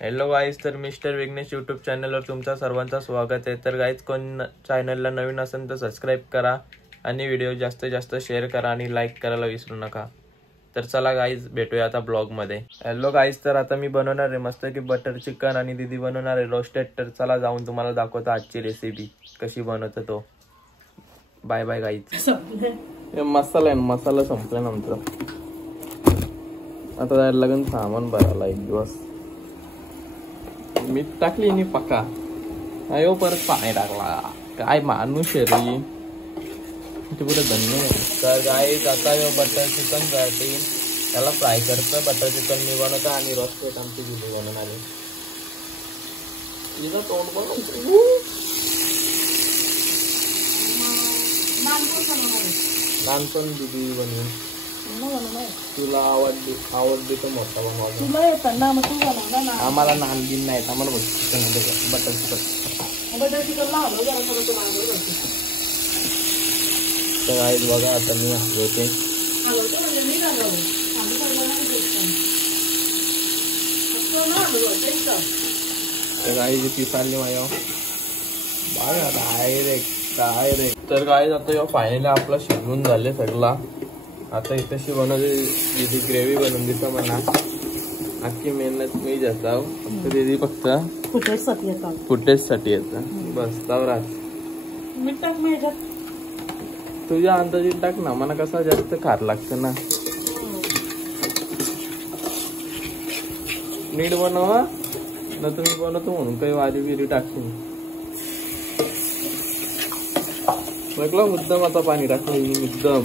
Hello guys, तर mister Vighnesh YouTube चॅनलवर तुमचा सर्वांचं स्वागत आहे। तर गाईज, कोण चॅनलला नवीन असेल तर सबस्क्राईब करा आणि व्हिडिओ जास्तीत जास्त शेअर करा आणि लाईक करायला विसरू नका। तर चला गाईज, भेटूया आता ब्लॉग मध्ये। हॅलो गाईज, तर आता मी बनवणार आहे मस्त की बटर चिकन आणि दीदी बनवणार आहे रोस्टेड। तर चला जाऊन तुम्हाला दाखवतो आजची रेसिपी कशी बनवतो तो। Bye bye guys. मसाला आहे, मसाला संपला ना आमचा। आता जायला लागेल सामान भरायला एक दिवस। मीठ टाकली आणि पक्का अयो परत पाणी टाकला। काय माणूस आहे रे ते पुढे धन्य। तर गाईज, आता यो बटर चिकन साठी त्याला फ्राय करतं। बटर चिकन मी बनवतो आणि रोस्टेड आमची दीदी बनवणार आहे। तिचं तोंड बनवतो लहानपण दीदी बनवून तुला आवडली तर मोठा बनवा। आम्हाला नान बिन नाही, आम्हाला बटर चिकन तर गाईज बघा आता मी हलवते। तर गाईज ती चालली माझ्या बघा डायरेक्ट। तर गाईज आता फायनली आपला शिजवून झाले सगळा। आता इथेशी बनवते दीदी ग्रेव्ही बनवून दिसतं म्हणा। अख्खी मेहनत मी जाता फक्त दीदी फक्त फुटेज साठी येतं बस। तवराच मीठ टाक माझ्यात, तुझ्या अंदाजी टाक ना, मला कसा जास्त खार लागतं ना। नीट बनवा ना, तुम्ही बनवतो म्हणून काही वारी बिरी टाकते बघला। मुद्दाम आता पाणी टाकलं मुद्दाम।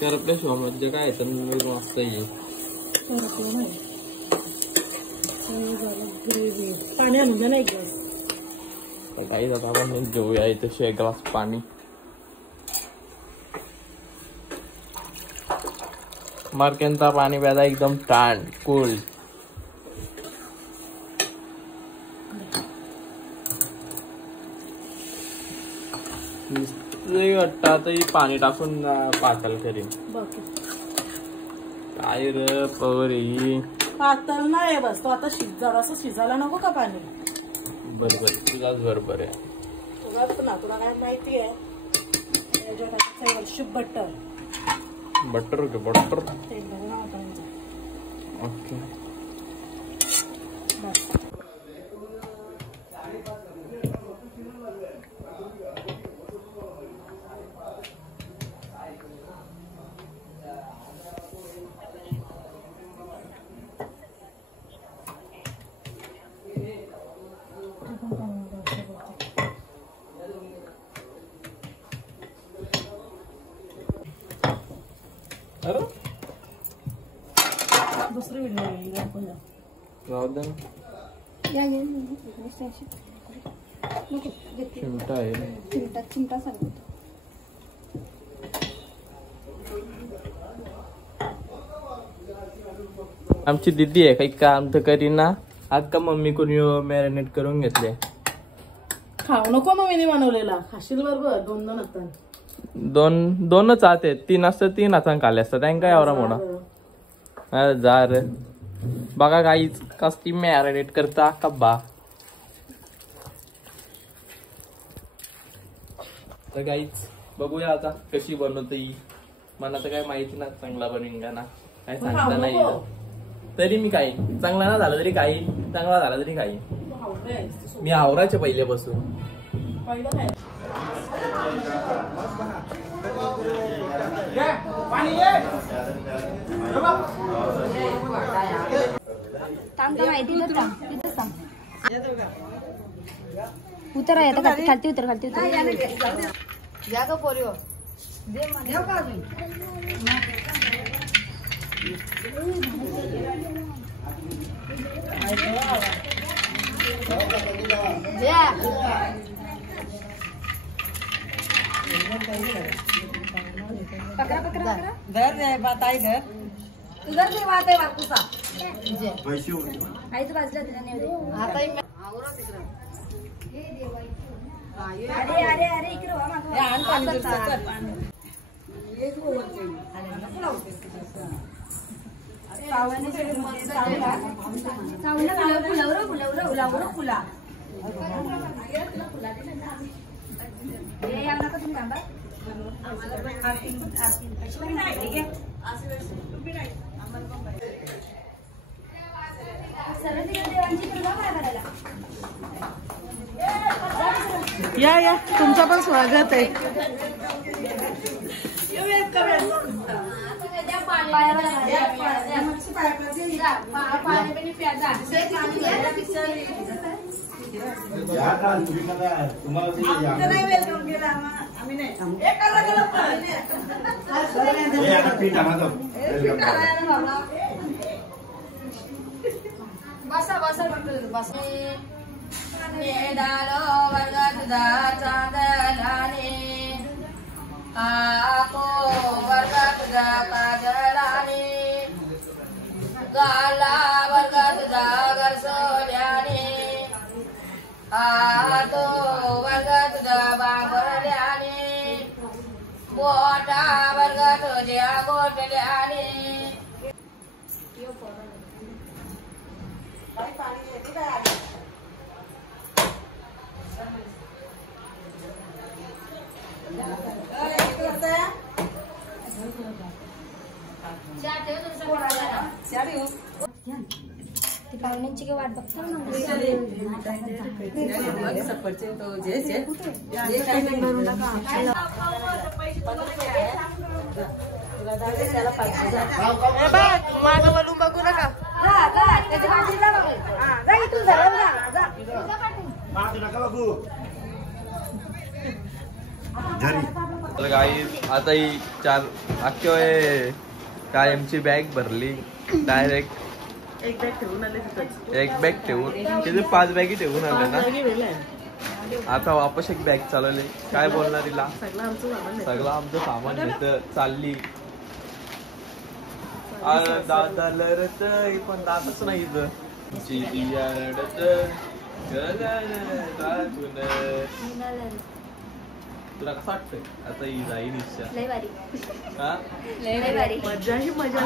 करपल्या शिवाय काय तर मस्त येईल पाणी आणून द्या ना एक ग्लास। काही आता आपण घेऊया इथे एक ग्लास पाणी। मार्केनचा पाणी प्यादा एकदम टाण कूल। आता पाणी टाकून पातळ करीन। काय रे पवरी पातळ नाही बस, तो आता जरासं शिजायला नको का पाणी। बरोबर, तुझाच बरोबर आहे। तुझाच ना, तुला काय माहिती आहे बटर बटर के बटर ओके बस। दुसरी व्हिडिओ राहू दे चिमटा आहे चिमटा सांगतो। आमची दीदी आहे काही काम तर करीना। आज का मम्मी कोणी मॅरिनेट करून घेतले। खाऊ नको मम्मीने बनवलेला, खाशील बरोबर। दोन असतात, दोनच हात आहेत, तीन असतात, तीन हातान खाले असतात त्यांना काय एवढा मोठा जार। बघा गाईज कसली मॅरिनेट करता कब्बा। तर गाईज बघूया आता कशी बनवते ही। मला तर काय माहिती ना चांगला बनविंगा ना, काय सांगता नाही। तरी मी काही चांगला ना झाला तरी काही, चांगला झाला तरी काही, मी आवराचे पहिल्यापासून। उतर खालती उतर खालती उतर पकड़ा पकड़ा घर बात आई घर उधर से बात है बापूसा। आईचं बाजूला होतं ना नैवेद्य. आता अरे अरे अरे इकडे वा मागं. फुलावर फुला हे यांना कसं थांबा. सरळ तिकडे देवांची कृपा करायला. या या तुमचं पण स्वागत आहे. बसा बसा बसा. नेडालो वर्गा तुझा चांदलाने आको वर्गा तुझा काजळाने गाला वर्गा तुझा गरसोल्याने आतो वर्गा तुझा बांगरल्याने बोटा वर्गा तुझ्या गोटल्याने. ती पाहुण्यांची काही वाट बघतो माग वळून बघू नका. गाईज आता ही 4 अख्ख्या कायमची बॅग भरली डायरेक्ट. एक बॅग ठेवून आले तिथं. एक बॅग ठेवून तिथे 5 बॅगी ठेवून आले ना. आता वापस एक बॅग चालवली. काय बोलणार तिला. सगळं आमचं सामान घेत चालली. दादा लढत पण दादच नाही तुला कसं वाटतंय आता ही जाईल इच्छा. हा मजा ही मजा.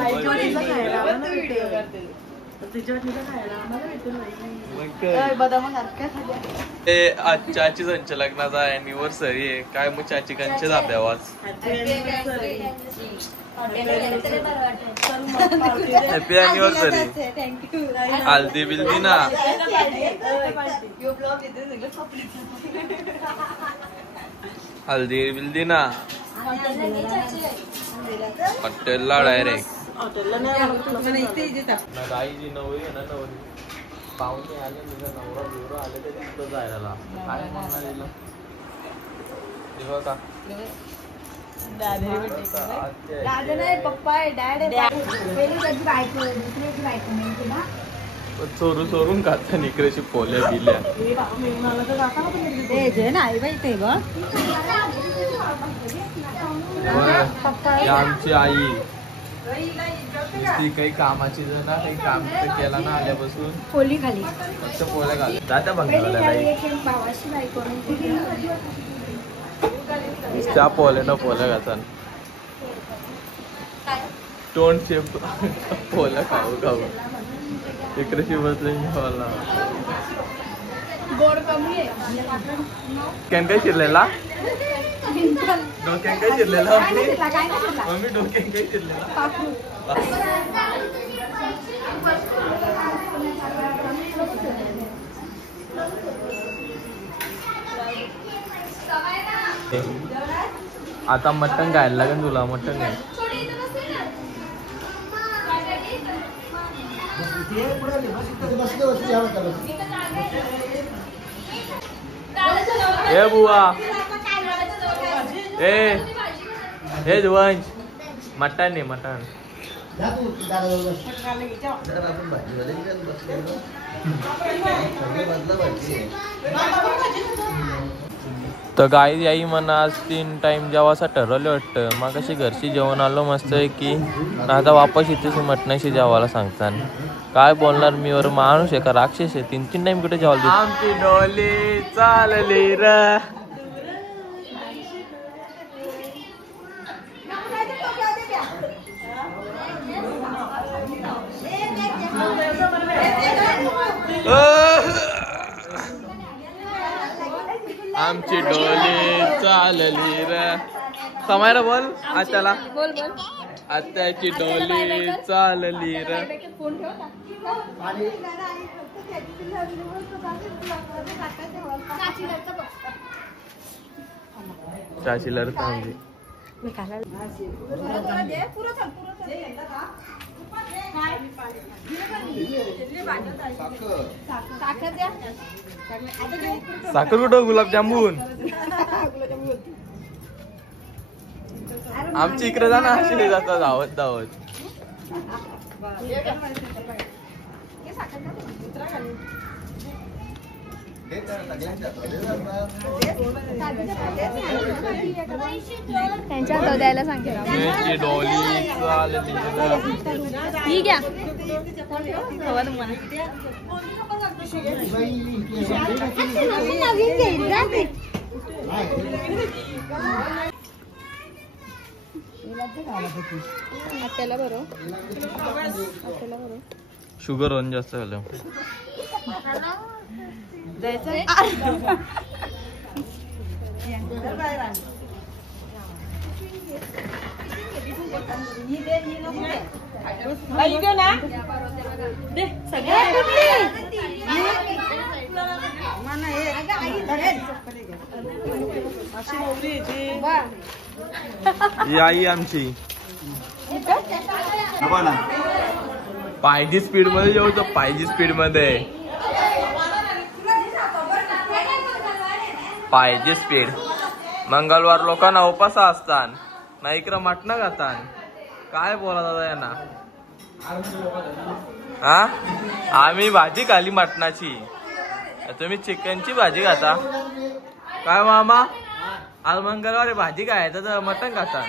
आज चाची त्यांच्या लग्नाचा अॅनिव्हर्सरी आहे. काय मग चाची कंचे जाते आवाज. Happy anniversary. हल्दी बिल्दी ना. हल्दी बिल्दी ना. हॉटेलला डायरेक्ट. गाईची नवरी आहे ना. नवरी पाहुणे आले तुझा नवरा बिवरा आले तर तिथं जायला काय म्हणणार का. दादा नाही पप्पा आहे डॅड आहे. बायको दुसऱ्याची बायको चोरू चोरून खात इकडेशी पोल्या बिल्या. नाही बाई ते ग आमची आई ती काही कामाची जर ना काही काम केला ना आल्यापासून पोली खाली फक्त पोल्या घाल दादा बंगाला त्या पोल्या घालतात. तोंड शेप पोल्या खाऊ खाऊ इकडे शिवतले खावाला. गोड कमी आहे. कॅन काय शिरलेला डोक्यान काय शिरलेला मम्मी डोक्यान काय शिरलेला. आता मटण खायला लागेल तुला. मटण घ्याय ए बुवा हे ध्वंश मटण नाही मटण. तर गाई याई म्हणा आज 3 टाइम जेवायचं ठरवलं वाटतं. मग अशी घरची जेवण आलो मस्त आहे की आता वापस इथेच मटणाशी जेवायला सांगतात. काय बोलणार मी वर माणूस आहे का राक्षस आहे 3-3 टाइम कुठे जेवायला आमची डोली चालली र आमची डोली चालली र समायरा बोल आत्याला आत्याची डोली चालली र चाशीलर थांबली साखर कुठं गुलाबजामुन आमची इकडे जा ना अशी जातात धावत धावत त्यांच्या हातात द्यायला सांगितलं डोली ठीक आहे नवीन घेईल ना ते त्याला बरोबर शुगर वन जास्त झालं ही आई आमची पाहिजे स्पीड मध्ये जेवतो पाहिजे स्पीड मध्ये पाहिजे स्पीड मंगळवार लोकांना उपास असतात नाही इकडं मटणं खातात काय बोला दादा यांना हा आम्ही भाजी खाली मटणाची तुम्ही चिकनची भाजी खाता काय मामा आज मंगळवार आहे भाजी काय तर मटण खातात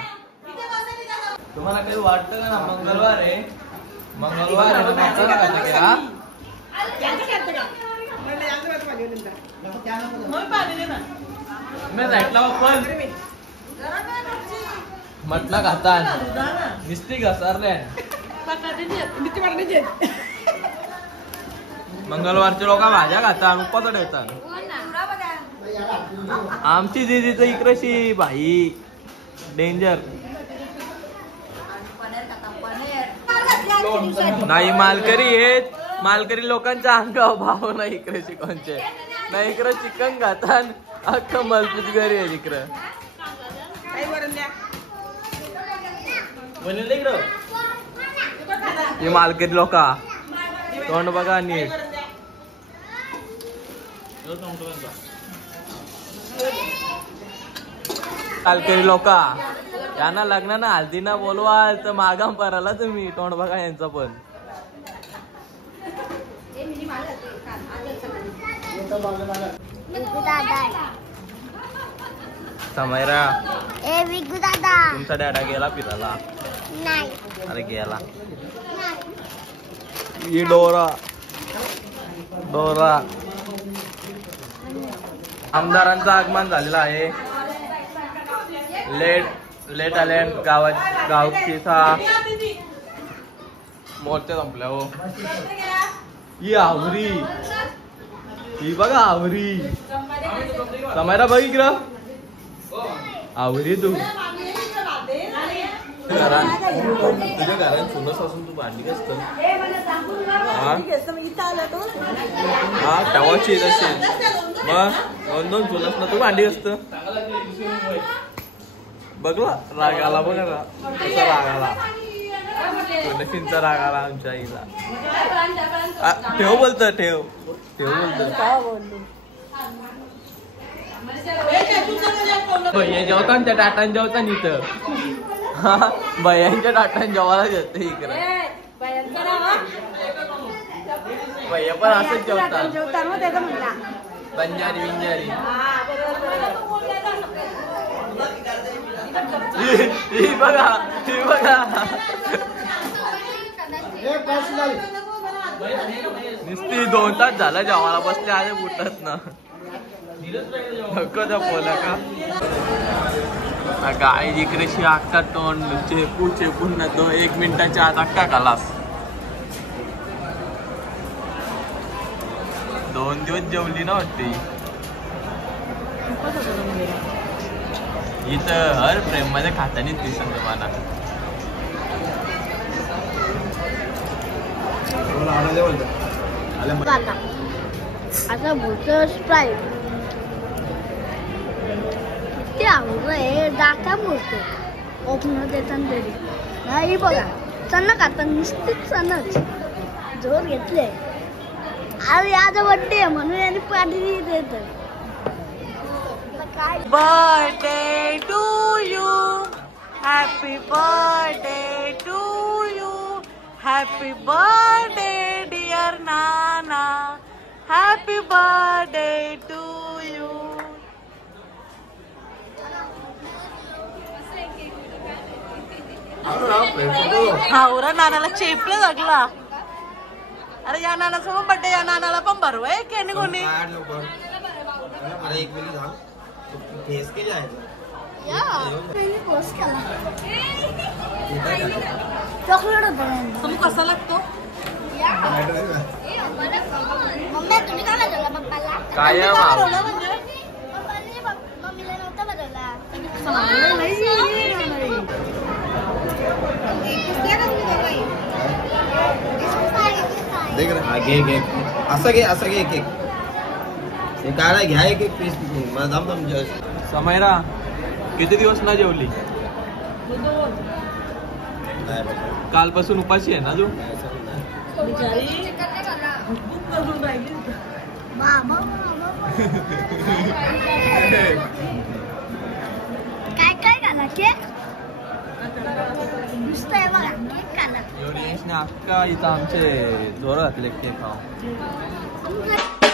तुम्हाला काही वाटतं का ना मंगळवार आहे मंगळवार मटणा खातात मिस्टी घसरले मंगळवारचे लोक भाज्या खातात उपवास ठेवतात आमची दिदी तर इकडची भाई डेंजर नाही मालकरी लोकांचा अंगावर भाव नाही इकडे चिकनचे नाही इकडे चिकन खातात अख्खं मजबूत घरी आहे इकडं हे मालकरी लोक तोंड बघा नीट मालकरी लोक यांना लग्नानं हल्दीना बोलवाल तर मागाम पराला तुम्ही तोंड बघा यांचं पण समायरा तुमचा डॅडा गेला फिरायला अरे गेला ही डोरा आमदारांचं आगमन झालेलं आहे लेट आले गावची मोर्चा संपल्या हो ही आवरी ही बघा आवरी समायरा बघ इकडं आवरी तू तुझ्या घरात सोनस असून तू भांडी असत हा तेव्हाची येत असेल मग 2 सोनस ना तू भांडी असत बघला राग आला बघा कसा राग आला सोनशींचा राग आला आमच्या आईला ठेव बोलत ठेव भैया जेवता त्या टाटान जेवता इथं भैयांच्या टाटान जेवायला जेवते इकडे भैया पण असंच जेवतात बंजारी बिंजारी ही बघा नुसती 2 तास झाला जेवायला बसले आहे उठत ना नको बोला का गाय इकडेशी अक्का तोंड चेपून ना 1 मिनिटाच्या आत अक्का खालास 2 दिवस जेवली ना वाटते इथं हर प्रेम मध्ये खातानीच दिसत मला आता बोलतो स्प्राईट किती आवडलंय दाता बोलतो ओपनर देताना तरी नाही बघा चणक आता नुसतीच चणच जोर घेतले अरे आज बड्डे म्हणून यांनी पाठी देत birthday to you happy birthday to you happy birthday dear Nana happy birthday to you हावरा नानाला चेपलं लागला अरे या नानासोबत बड्डे या नानाला पण भरवाय केने कोणी चॉकलेट तुम्ही कसा लागतो मम्मी तुम्ही काय बदलला पप्पाला काय मम्मीला नव्हता बदलला देख रे घे घे असं घे एक एक हे काय घ्या एक पीस मला दम समयरा किती दिवस ना जेवली कालपासून उपाशी आहे ना तू काय काय घाला केक नुसतं आहे बघा केक घाला अक्का इथं आमचे जोर घातले केक खाऊ